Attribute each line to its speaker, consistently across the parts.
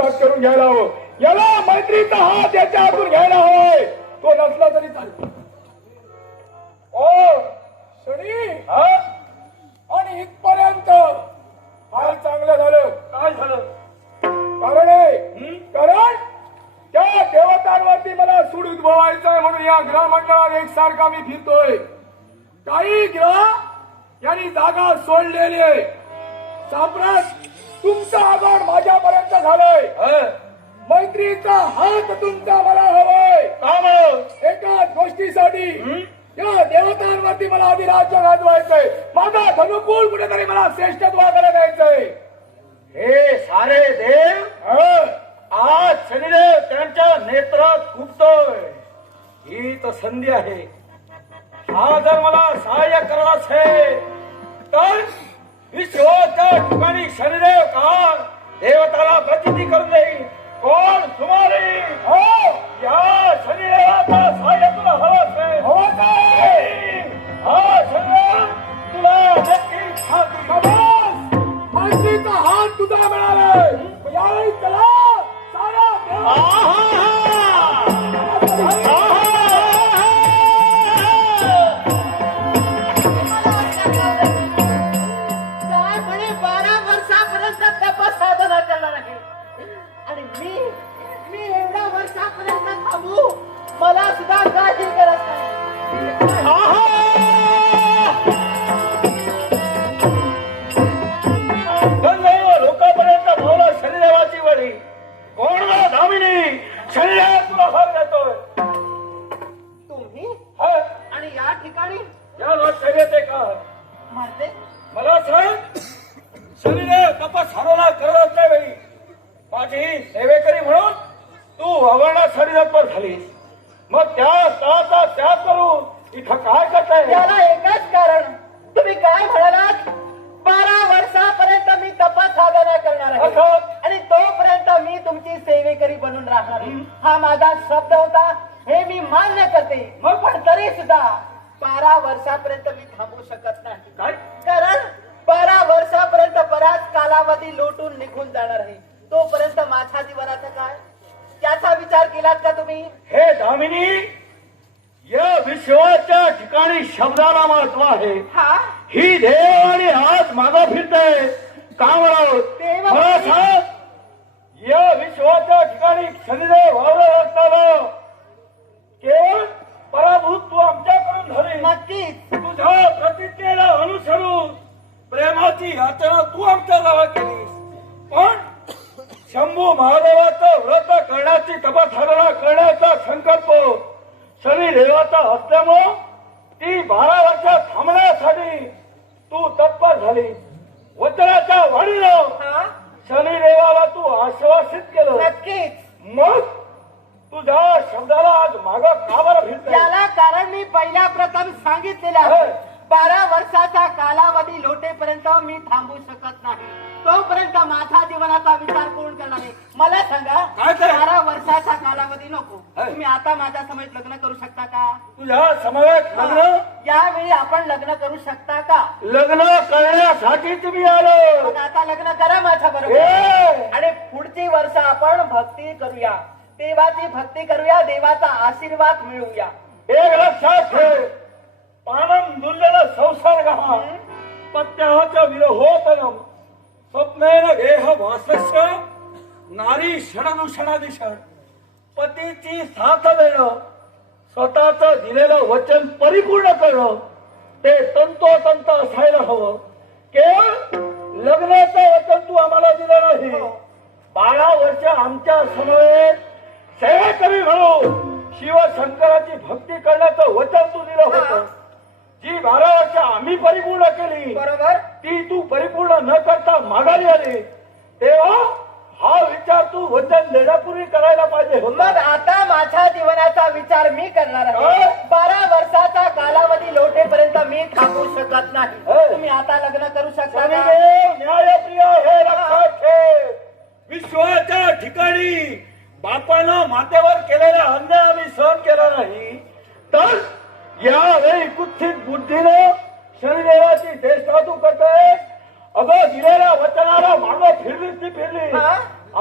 Speaker 1: आत्मसात करून घ्यायला हवं. याला मैत्रीचा हात याच्या हातून घ्यायला हवाय. तो नसला तरी चालेल. ओ शनी आणि इथपर्यंत फार चांगलं झालं.
Speaker 2: काय झालं?
Speaker 1: कारण कारण त्या देवतांवरती मला सूड उद्भवायचंय म्हणून या ग्रह मंडळात एकसारखा मी फिरतोय. काही ग्रह यांनी जागा सोडलेली आहे. साम्राट तुमचा आगमन माझ्यापर्यंत झालंय.
Speaker 2: हं?
Speaker 1: मैत्रीचा हात तुमचा मला हवाय.
Speaker 2: का
Speaker 1: एकाच गोष्टीसाठी या देवतांवरती मला आधी राज्य गाजवायचंय. माझा धनुकूल कुठेतरी मला श्रेष्ठत्वाकडे द्यायचंय.
Speaker 2: हे सारे देव
Speaker 1: हं.
Speaker 2: आज शनिदेव त्यांच्या नेत्रात खुपतोय ही तर संधी आहे. हा जर मला सहाय्य आहे तर विश्वाच्या ठिकाणी शनिदेव काळ देवताला प्रचिती करून देईल कोण सुमारी?
Speaker 1: हो
Speaker 2: या शनिदेवाचा सहाय्य तुला हवंच आहे. हा शनिदेव तुला
Speaker 1: हात तुझा यावेळी त्याला सारा देव
Speaker 3: शब्द होता हे मी मान्य करते.
Speaker 2: मग?
Speaker 3: पण तरी सुद्धा बारा वर्षापर्यंत मी थांबू शकत नाही.
Speaker 2: काय?
Speaker 3: कारण बारा वर्षापर्यंत बराच कालावधी लोटून निघून जाणार आहे. तोपर्यंत माझ्या जीवनाचं काय? त्याचा विचार केलात का तुम्ही?
Speaker 2: हे दामिनी या विश्वाच्या ठिकाणी शब्दाला महत्त्व आहे.
Speaker 3: हा?
Speaker 2: ही देव आणि आज मागं फिरतय. का म्हणावं?
Speaker 3: देव-
Speaker 2: मला सांग. या विश्वाच्या ठिकाणी शनिदेव वावरत असताना केवळ पराभूत तू आमच्याकडून झाली.
Speaker 3: नक्कीच.
Speaker 2: तुझ्या प्रतिज्ञेला अनुसरून प्रेमाची याचना तू आमच्या जवळ केलीस. पण शंभू महादेवाचं व्रत करण्याची तपधारणा करण्याचा संकल्प शनी देवाचा असल्यामुळं ती बारा वर्षात थांबण्यासाठी तू तत्पर झाली. वचनाच्या वाढीनं
Speaker 3: हा
Speaker 2: शनी देवाला तू आश्वासित केलं.
Speaker 3: नक्कीच.
Speaker 2: मग तुझ्या शब्दाला आज माग का बरं
Speaker 3: याला कारण मी पहिल्या प्रथम सांगितलेलं आहे. बारा वर्षाचा कालावधी लोटेपर्यंत मी थांबू शकत नाही. तोपर्यंत माझा जीवनाचा विचार कोण करणार आहे? मला सांगा
Speaker 2: काय ते?
Speaker 3: बारा वर्षाचा कालावधी नको. तुम्ही आता माझ्यासमोर लग्न करू शकता का?
Speaker 2: तुझ्या समवेत लग्न?
Speaker 3: यावेळी आपण लग्न करू शकता का?
Speaker 2: लग्न करण्यासाठी तुम्ही आलो.
Speaker 3: मग आता लग्न करा माझ्या
Speaker 2: ए!
Speaker 3: बरोबर आणि पुढची वर्ष आपण भक्ती करूया. देवाची भक्ती करूया देवाचा आशीर्वाद मिळवूया.
Speaker 2: एक लक्षात ठेव. पानम दुर्जन संसर्ग। पत्याच विरहोतनम स्वप्नेन गेह वासस्य नारी षडदूषणा दिशण पतीची साथ देणं स्वतःच दिलेलं वचन परिपूर्ण करणं ते तंतोतंत असायला हवं। केवळ लग्नाचं वचन तू आम्हाला दिलं नाही। बारा वर्ष आमच्या समवेत सेवेकरी म्हणून शिवशंकराची भक्ती करण्याचं वचन तू दिलं होतं। जी बारा आम्ही परिपूर्ण केली
Speaker 3: बरोबर.
Speaker 2: ती तू परिपूर्ण न करता माघारी आली. तेव्हा हा विचार तू वचन देण्यापूर्वी करायला पाहिजे.
Speaker 3: मग आता माझ्या जीवनाचा विचार मी करणार आहे? बारा वर्षाचा कालावधी लोटेपर्यंत मी थांबू शकत नाही. तुम्ही आता लग्न करू शकता
Speaker 2: न्यायप्रिय हे लक्षात ठेव. विश्वाच्या ठिकाणी बापानं मातेवर केलेल्या अन्याय आम्ही सहन केला नाही. तर यावेळी कुत्सित बुद्धीनं शनिदेवाची चेष्टा तू करतोय. अगं दिलेल्या वचनाला मागं फिरलीच ती फिरली.
Speaker 3: हा?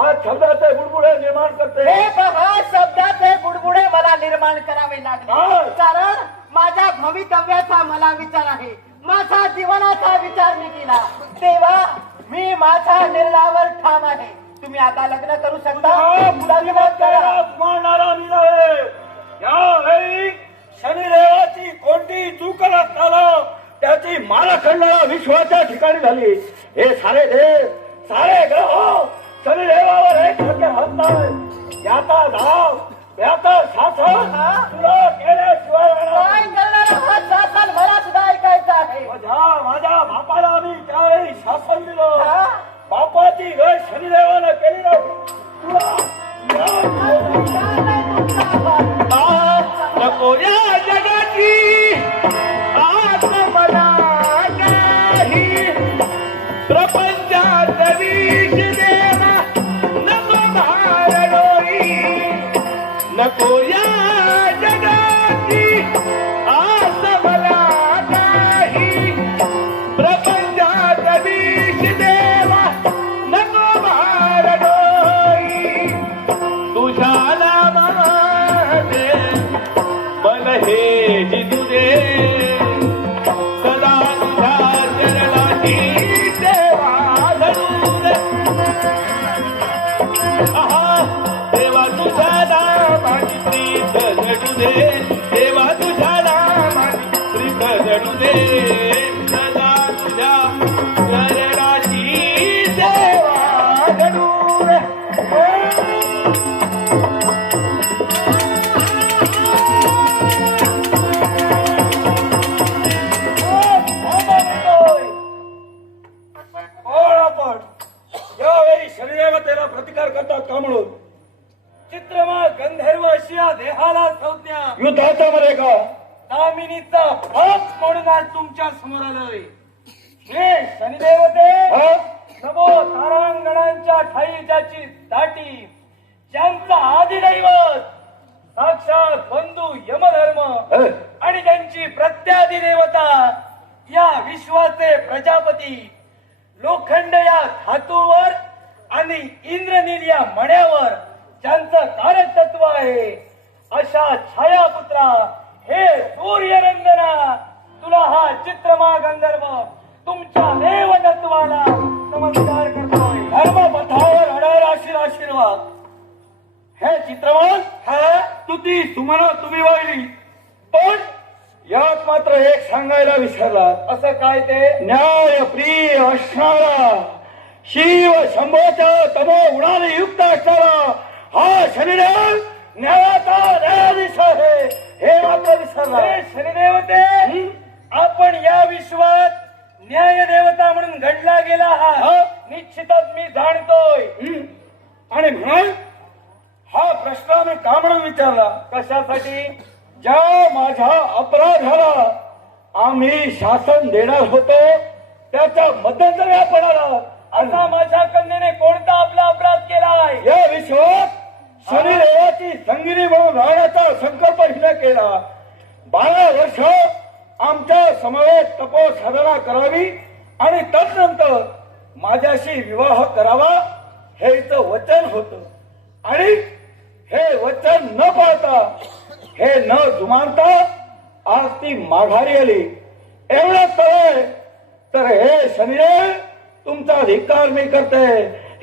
Speaker 2: आज शब्दाचे बुडबुडे निर्माण करते.
Speaker 3: हे पहा शब्दाचे बुडबुडे मला निर्माण करावे लागले.
Speaker 2: हा.
Speaker 3: कारण माझ्या भवितव्याचा मला विचार आहे. माझा जीवनाचा विचार मी केला. तेव्हा मी माझ्या निर्णयावर ठाम आहे. तुम्ही आता लग्न करू शकता. लग्न करा.
Speaker 2: मी शनिदेवाची कोणती चूक नसताना त्याची करणारा विश्वाच्या ठिकाणी झाली. हे सारे देव सारे ग्रह शनिदेवावर एक नाही याचा धाव याचा शासन? तुला केल्याशिवाय राहणार
Speaker 3: काय करणार? हा शासन मला सुद्धा ऐकायचं आहे.
Speaker 2: माझ्या माझ्या बापाला आम्ही त्यावेळी
Speaker 4: दामिनीचा बाप म्हणून आज तुमच्यासमोर आलोय हे शनिदेवते? नमो तारांगणांच्या ठाई ज्याची दाटी ज्यांचा आदिदैवत साक्षात बंधू यमधर्म? आणि त्यांची प्रत्यादी देवता या विश्वाचे प्रजापती लोखंड या धातूवर आणि इंद्रनील या मण्यावर ज्यांचं कारकतत्व आहे अशा छायापुत्रा हे सूर्यनंदना तुला हा चित्रमा गंधर्व तुमच्या देवतत्वाला नमस्कार करतोय
Speaker 2: धर्मपथावर अडायला आशीर्वाद. हे चित्रमान
Speaker 4: हा
Speaker 2: तुती तुम्हाला तुम्ही वाहिली पण यात मात्र एक सांगायला विसरला.
Speaker 4: असं काय ते?
Speaker 2: न्याय प्रिय असणारा शिव शंभोच्या तमो गुणाने युक्त असणारा हा शनिदेव न्यायाचा न्यायाधीश आहे. हे मात्र विसरला
Speaker 4: हे शनिदेवते आपण या विश्वात न्याय देवता म्हणून घडला गेला
Speaker 2: हा.
Speaker 4: आहात निश्चितच मी जाणतोय.
Speaker 2: हं? आणि म्हणून हा प्रश्न मी का म्हणून विचारला?
Speaker 4: कशासाठी?
Speaker 2: ज्या माझ्या अपराधाला आम्ही शासन देणार होतो त्याच्या मध्यंतरी आपण आला
Speaker 4: असा माझ्या कन्येने कोणता आपला अपराध केलाय?
Speaker 2: या विश्वात शनिदेवाची संगिनी म्हणून राहण्याचा संकल्प हिने केला. बारा वर्ष आमच्या समवेत तपोसाधना करावी आणि तदनंतर माझ्याशी विवाह करावा हे वचन होत. आणि हे वचन न पाळता हे न जुमानता आज ती माघारी आली. एवढंच तर तर हे शनिदेव तुमचा धिक्कार मी करते.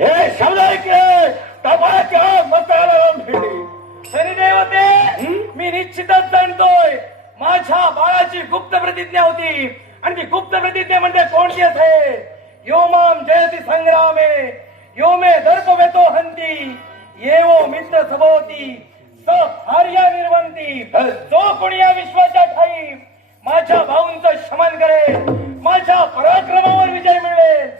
Speaker 2: हे शब्द ऐकले तपाच्या मताला फिरली
Speaker 4: शनिदेवते मी निश्चितच जाणतोय. माझ्या बाळाची गुप्त प्रतिज्ञा होती. आणि ती गुप्त प्रतिज्ञा म्हणजे कोणती असे? यो माम जयती संग्रामे. यो मे दर्पवेतो हंती. येवो मित्र सभोवती. स हार्या निर्वंती. जो कोणी या विश्वाच्या ठाई माझ्या भाऊंचं शमन करेल. माझ्या पराक्रमावर विजय मिळवेल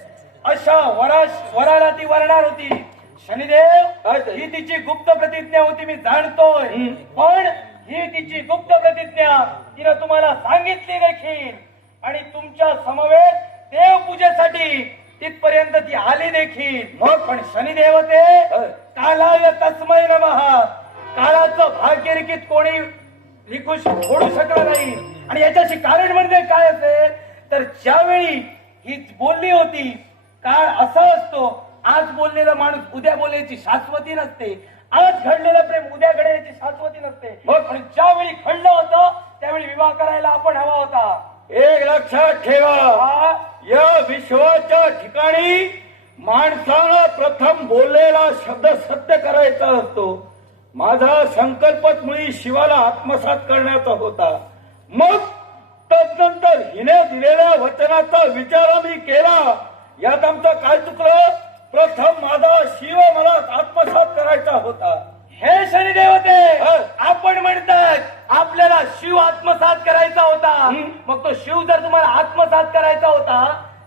Speaker 4: अशा वरा वराला ती वरणार होती. शनिदेव ही तिची गुप्त प्रतिज्ञा होती मी जाणतोय. पण ही तिची गुप्त प्रतिज्ञा तिनं तुम्हाला सांगितली देखील. आणि तुमच्या समवेत देवपूजेसाठी तिथपर्यंत ती आली देखील.
Speaker 2: मग?
Speaker 4: पण शनिदेवते कालाय तस्मै नमः. काळाचं एवढं भाग्यरेखीत कोणी लिखू फोडू शकला नाही. आणि याच्याशी कारण म्हणजे काय असेल? तर ज्यावेळी ही बोलली होती काळ असा असतो आज बोललेला माणूस उद्या बोलायची शाश्वती नसते. आज घडलेलं प्रेम उद्या घडण्याची शाश्वती नसते. ज्यावेळी घडलं होतं त्यावेळी विवाह करायला आपण हवा होता.
Speaker 2: एक लक्षात ठेवा.
Speaker 4: हा?
Speaker 2: या विश्वाच्या ठिकाणी माणसानं प्रथम बोललेला शब्द सत्य करायचा असतो. माझा संकल्पच मुळी शिवाला आत्मसात करण्याचा होता. मग तदनंतर हिने दिलेल्या वचनाचा विचार मी केला. यात आमचं काय चुकलं? प्रथम माझा शिव मला आत्मसात करायचा होता.
Speaker 4: हे शनिदेवते
Speaker 2: हा.
Speaker 4: आपण म्हणतात आपल्याला शिव आत्मसात करायचा होता. मग तो शिव जर तुम्हाला आत्मसात करायचा होता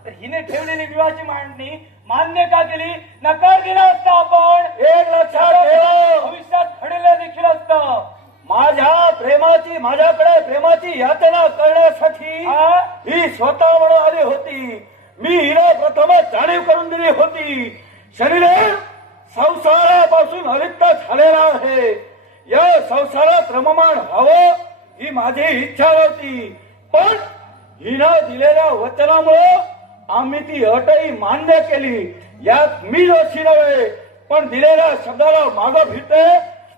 Speaker 4: तर हिने ठेवलेली विवाहाची मांडणी मान्य का केली? नकार दिला असता आपण.
Speaker 2: एक लक्षात ठेवा.
Speaker 4: भविष्यात घडलेलं देखील असतं.
Speaker 2: माझ्या प्रेमाची माझ्याकडे प्रेमाची यातना करण्यासाठी
Speaker 4: हा?
Speaker 2: ही स्वतःवर आली होती. मी हिला प्रथमच जाणीव करून दिली होती. शरीर संसारापासून अलिप्त झालेला आहे. या संसारात रममाण हवं ही माझी इच्छा नव्हती पण हिनं दिलेल्या वचनामुळं आम्ही ती अटही मान्य केली. यात मी दोषी नव्हे पण दिलेल्या शब्दाला मागं फिरते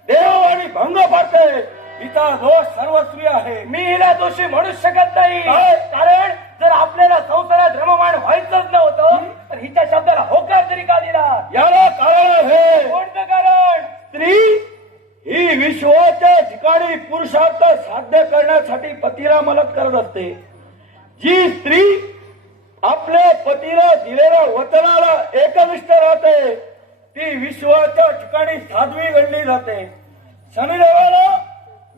Speaker 2: देव आणि भंग पाडते. हिचा दोष सर्वस्वी आहे.
Speaker 4: मी हिला दोषी म्हणूच शकत नाही? कारण जर आपल्याला संसारात रममाण व्हायचंच नव्हतं तर हिच्या शब्दाला होकार तरी का दिला
Speaker 2: याला कारण आहे.
Speaker 4: कोणतं कारण?
Speaker 2: स्त्री ही विश्वाच्या ठिकाणी पुरुषार्थ साध्य करण्यासाठी पतीला मदत करत असते. जी स्त्री आपल्या पतीला दिलेल्या वचनाला एकनिष्ठ राहते ती विश्वाच्या ठिकाणी साध्वी गणली जाते. शनिदेवाला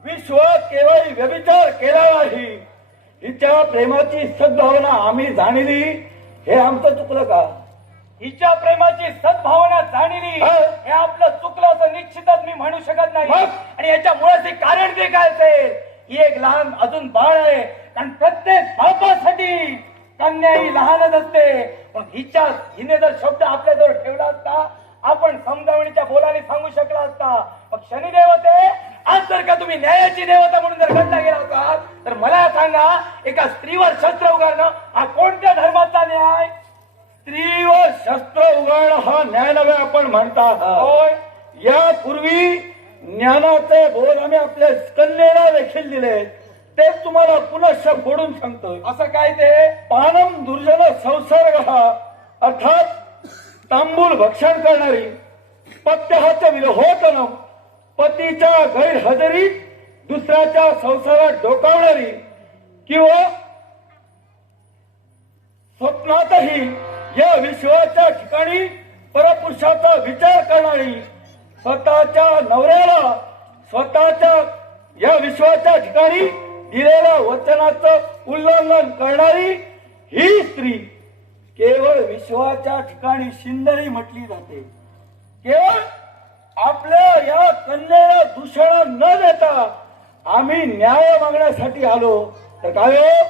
Speaker 2: विश्वात केवळ व्यभिचार केला नाही. हिच्या प्रेमाची सद्भावना आम्ही जाणली हे आमचं चुकलं का?
Speaker 4: हिच्या प्रेमाची सद्भावना जाणली.
Speaker 2: हा.
Speaker 4: हे आपलं चुकलं असं निश्चितच मी म्हणू शकत नाही.
Speaker 2: मग?
Speaker 4: आणि याच्या मुळाचे कारण ते काय असेल ही एक लहान अजून बाळ आहे. कारण प्रत्येक बापासाठी कन्या ही लहानच असते. पण हिच्या हिने जर शब्द आपल्याजवळ ठेवला असता आपण समजावणीच्या बोलाने सांगू शकला असता. मग शनिदेवते आज जर का तुम्ही न्यायाची देवता म्हणून जर घडला गेला होता तर मला सांगा एका स्त्रीवर शस्त्र उगारणं हा कोणत्या धर्माचा न्याय?
Speaker 2: स्त्रीवर शस्त्र उगारणं हा न्याय नव्हे आपण म्हणता.
Speaker 4: होय.
Speaker 2: यापूर्वी ज्ञानाचे बोल आम्ही आपल्या कन्येला देखील दिले. तेच तुम्हाला पुनश्च फोडून सांगतोय
Speaker 4: असं काय ते?
Speaker 2: पानम दुर्जन संसर्ग हा. अर्थात तांबूल भक्षण करणारी पत्याहाचं विलोहोतनम पतीच्या गैरहजेरीत दुसऱ्याच्या संसारात डोकावणारी किंवा स्वप्नातही या विश्वाच्या ठिकाणी परपुरुषाचा विचार करणारी स्वतःच्या नवऱ्याला स्वतःच्या या विश्वाच्या ठिकाणी दिलेल्या वचनाचं उल्लंघन करणारी ही स्त्री केवळ विश्वाच्या ठिकाणी शिंदरी म्हटली जाते. केवळ आपल्या या कन्येला दूषण न देता आम्ही न्याय मागण्यासाठी आलो तर काय हो?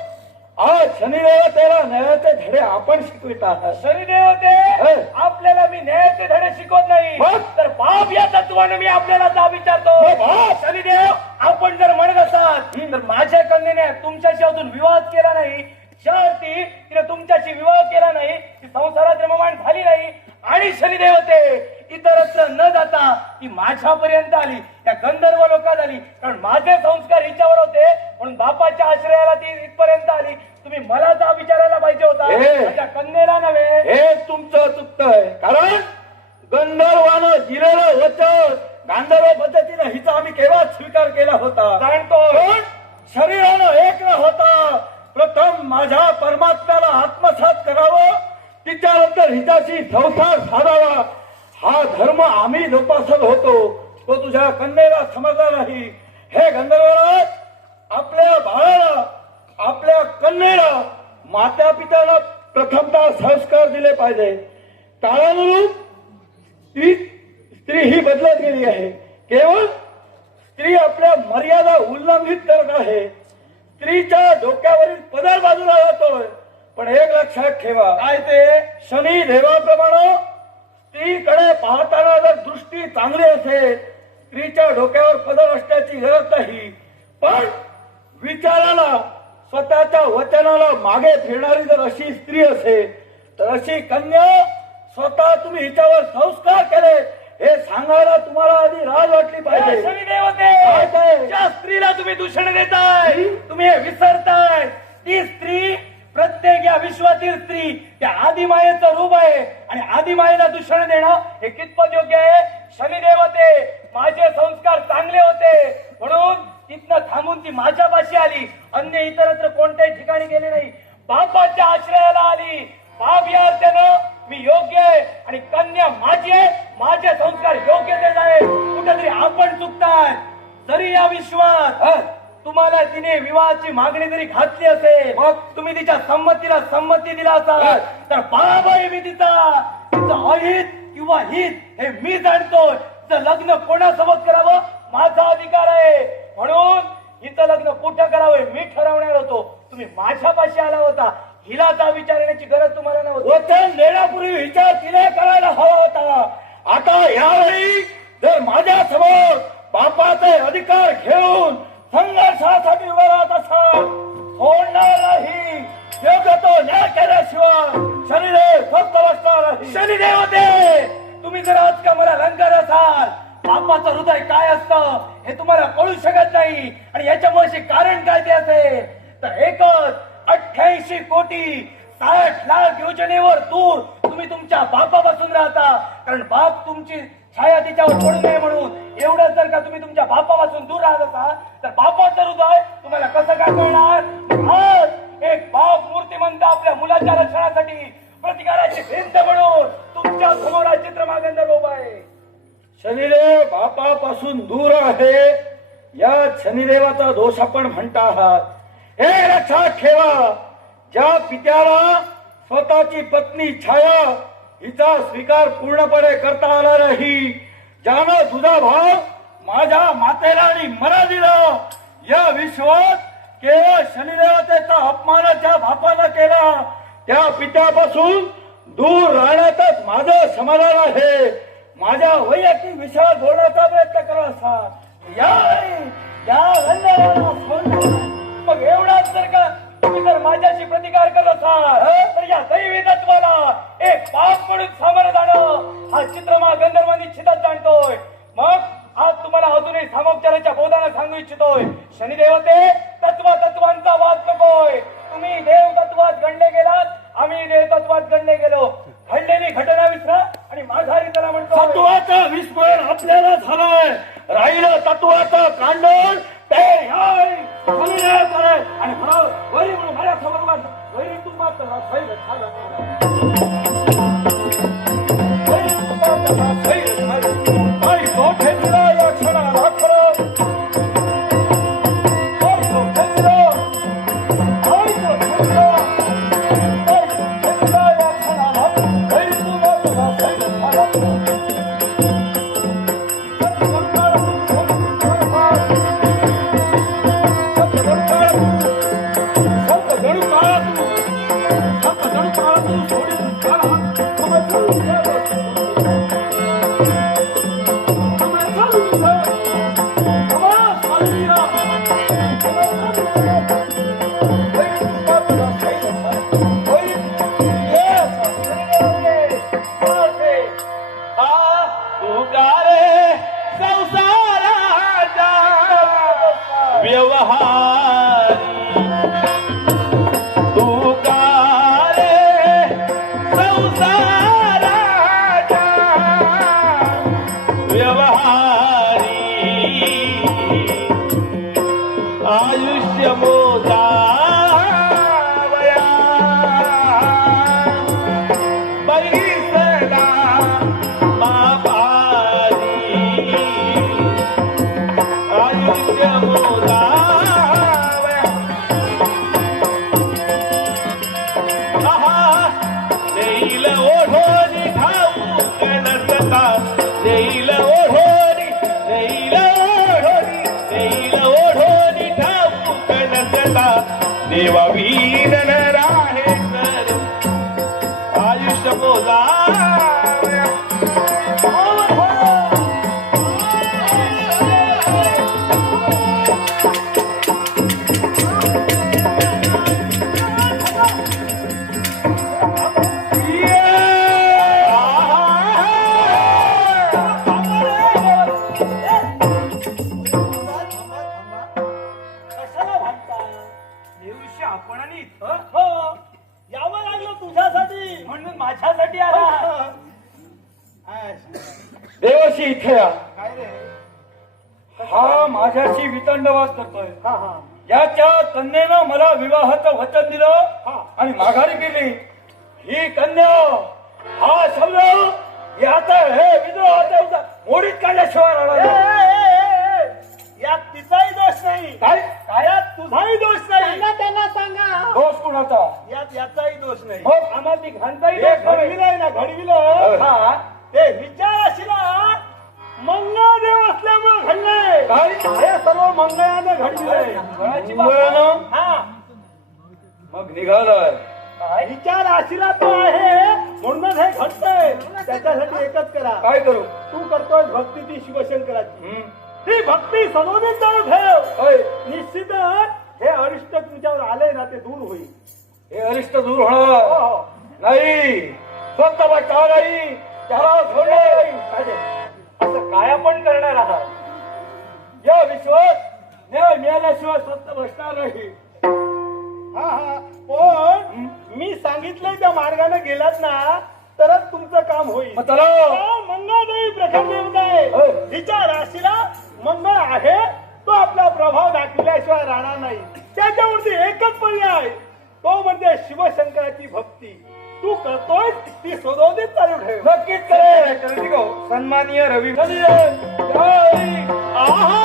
Speaker 2: आज शनिदेवा त्याला न्यायाचे धडे आपण शिकवित आहात
Speaker 4: शनिदेवते. आपल्याला मी न्यायाचे धडे शिकवत नाही? तर बाप या तत्वानं मी आपल्याला जा विचारतो? शनिदेव आपण जर म्हणत असाल तर माझ्या कन्येने तुमच्याशी अजून विवाह केला नाही अर्थी तिने तुमच्याशी विवाह केला नाही ती संसारात रममाण झाली नाही आणि शनिदेवते इतरत्र न जाता ती माझ्यापर्यंत आली. त्या गंधर्व लोकात आली. कारण माझे संस्कार हिच्यावर होते म्हणून बापाच्या आश्रयाला ती इथपर्यंत आली. तुम्ही मला जा विचारायला पाहिजे होता. माझ्या कन्येला नव्हे.
Speaker 2: हे तुमचं चुकतंय कारण गंधर्वानं दिलेलं वचन गांधर्व पद्धतीनं हिचा आम्ही केव्हा स्वीकार केला होता.
Speaker 4: जाणतो.
Speaker 2: पण शरीरानं एक न होता प्रथम माझ्या परमात्म्याला आत्मसात करावं तिच्यानंतर हिच्याशी संसार साधावा. हा धर्म आम्ही जोपासत होतो तो तुझ्या कन्येला समजला नाही. हे गंधर्वराज आपल्या बाळाला आपल्या कन्येला माता पित्याला प्रथमतः संस्कार दिले पाहिजे. काळानुरूप स्त्री स्त्री ही बदलत गेली आहे. केवळ स्त्री आपल्या मर्यादा उल्लंघित करत आहे. स्त्रीच्या डोक्यावरील पदर बाजूला जातोय. पण एक लक्षात ठेवा.
Speaker 4: काय ते?
Speaker 2: शनी देवाप्रमाणे स्त्रीकडे पाहताना जर दृष्टी चांगली असेल स्त्रीच्या डोक्यावर पदर असण्याची गरज नाही. पण विचाराला स्वतःच्या वचनाला मागे फिरणारी जर अशी स्त्री असेल तर अशी कन्या स्वतः तुम्ही हिच्यावर संस्कार केले हे सांगायला तुम्हाला आधी राज वाटली पाहिजे?
Speaker 4: ज्या स्त्रीला तुम्ही दूषण देताय तुम्ही हे विसरताय ती स्त्री प्रत्येक या विश्वातील स्त्री त्या आदिमायेचं रूप आहे. आणि आदिमायेला दूषण देणं हे कितपत योग्य आहे? शनिदेव होते. माझे संस्कार चांगले होते. म्हणून तिथनं थांबून ती माझ्यापाशी आली. अन्य इतरत्र कोणत्याही ठिकाणी गेले नाही. बापाच्या आश्रयाला आली. बाप या अर्थानं मी योग्य आहे. आणि कन्या माझी आहे. माझे संस्कार योग्य ते आहे कुठेतरी आपण चुकताय तरी या विश्वात तुम्हाला तिने विवाहाची मागणी जरी घातली असेल मग तुम्ही तिच्या संमतीला संमती दिला असाल. तर बाळाबाई मी तिचा तिचं अहित किंवा हित हे मी जाणतोय. तिचं लग्न कोणासोबत करावं? माझा अधिकार आहे. म्हणून हिचं लग्न कुठं करावं मी ठरवणार होतो. तुम्ही माझ्यापाशी आला होता. हिला जा विचारण्याची गरज तुम्हाला नव्हती.
Speaker 2: नेण्यापूर्वी विचार तिने करायला हवा होता. आता यावेळी जर माझ्यासमोर बापाचे अधिकार घेऊन संघर्षासाठी उभा राहत असाल सोडणार नाही योग्य तो न्याय केल्याशिवाय शनिदेव फक्त बसणार
Speaker 4: शनिदेव होते तुम्ही जर आज का मला रंगत असाल बापाचं हृदय काय असतं हे तुम्हाला कळू शकत नाही आणि याच्यामुळे कारण काय ते असेल तर एकच अठ्ठ्याऐंशी कोटी साठ लाख योजनेवर दूर तुम्ही तुमच्या बापापासून राहता कारण बाप तुमची छाया तिच्यावर पडू नये म्हणून. एवढं जर का तुम्ही तुमच्या बापापासून दूर राहत असाल तर बापाचं हृदय तुम्हाला कसं काय कळणार? एक बाप मूर्तिमंत आपल्या मुलाच्या रक्षणासाठी प्रतिकाराची भिंत म्हणून तुमच्यासमोर हा चित्रमागंधर उभा आहे.
Speaker 2: शनिदेव बापापासून दूर आहे. या शनिदेवाचा दोष आपण म्हणता आहात. हे लक्षात ठेवा ज्या पित्याला स्वतःची पत्नी छाया हिचा स्वीकार पूर्णपणे करता आला नाही. ज्यानं तुझा भाव माझ्या मातेला आणि मला दिला या विश्वात केवळ शनिदेवतेचा अपमानाच्या ज्या बापानं केला त्या पित्यापासून दूर राहण्यातच माझं समाधान आहे. माझ्या वैयक्तिक विषयात बोलण्याचा प्रयत्न करा असा यावेळी या गंधर्वाला
Speaker 4: मग एवढाच जर का तुम्ही जर माझ्याशी प्रतिकार करत असाल तर या दैवी तत्वाला एक पाप म्हणून सामोरं जाणं हा चित्रमा गंधर्व निश्चितच जाणतोय. मग आज तुम्हाला अजूनही सामोपचाराच्या बोधानं सांगू इच्छितोय. शनिदेवते तत्व तत्वांचा वाद नकोय. तुम्ही देव तत्वात गणले गेलात आम्ही देव तत्वात गणले गेलो. घडलेली घटना विसरा आणि माघारी त्याला म्हणतो
Speaker 2: तत्वाचं विस्मरण आपल्याला झालंय. राहिलं तत्वाचं नाही काय
Speaker 5: तुझाही दोष नाही.
Speaker 3: सांगा त्यांना सांगा.
Speaker 2: दोष कुणाचा?
Speaker 5: यात याचाही दोष नाही.
Speaker 2: मग
Speaker 5: आम्हाला ती
Speaker 2: हे
Speaker 5: दोष नाही.
Speaker 2: घडविलंय
Speaker 5: ना घडविलं.
Speaker 2: हा.
Speaker 5: ते विचार अशिला मंगळदेव असल्यामुळे घडलंय.
Speaker 2: काय?
Speaker 5: हे सर्व मंगळानं घडविलंय. हा.
Speaker 2: मग निघालाय.
Speaker 5: विचार अशिला तो आहे. म्हणूनच हे घडतंय. त्याच्यासाठी एकच करा.
Speaker 2: काय करू?
Speaker 5: तू करतोय भक्ती ती शिवशंकराची.
Speaker 2: हम्म.
Speaker 5: ती भक्ती सदोदित चालू ठेव
Speaker 2: होय.
Speaker 5: निश्चितच हे अरिष्ट तुमच्यावर आलंय ना ते दूर होईल.
Speaker 2: हे अरिष्ट दूर होणार
Speaker 5: हो हो.
Speaker 2: नाही. फक्त बचा नाही. त्याला सोडणार नाही.
Speaker 5: असं काय आपण करणार आहात
Speaker 2: या न्याय मिळाल्याशिवाय स्वस्त बसणार नाही.
Speaker 5: हा हा. पण मी सांगितलंय त्या मार्गाने गेलात ना तरच तुमचं काम होईल. हा, मंगळदेवी प्रखर देवता आहे. तिच्या राशीला मंगळ आहे तो आपला प्रभाव दाखविल्याशिवाय राहणार नाही. त्याच्यावरती एकच पर्याय तो म्हणजे शिवशंकराची भक्ती. तू करतोय ती सदोदित चालू ठेव.
Speaker 2: नक्कीच करेल सन्माननीय रवी.
Speaker 5: आहा!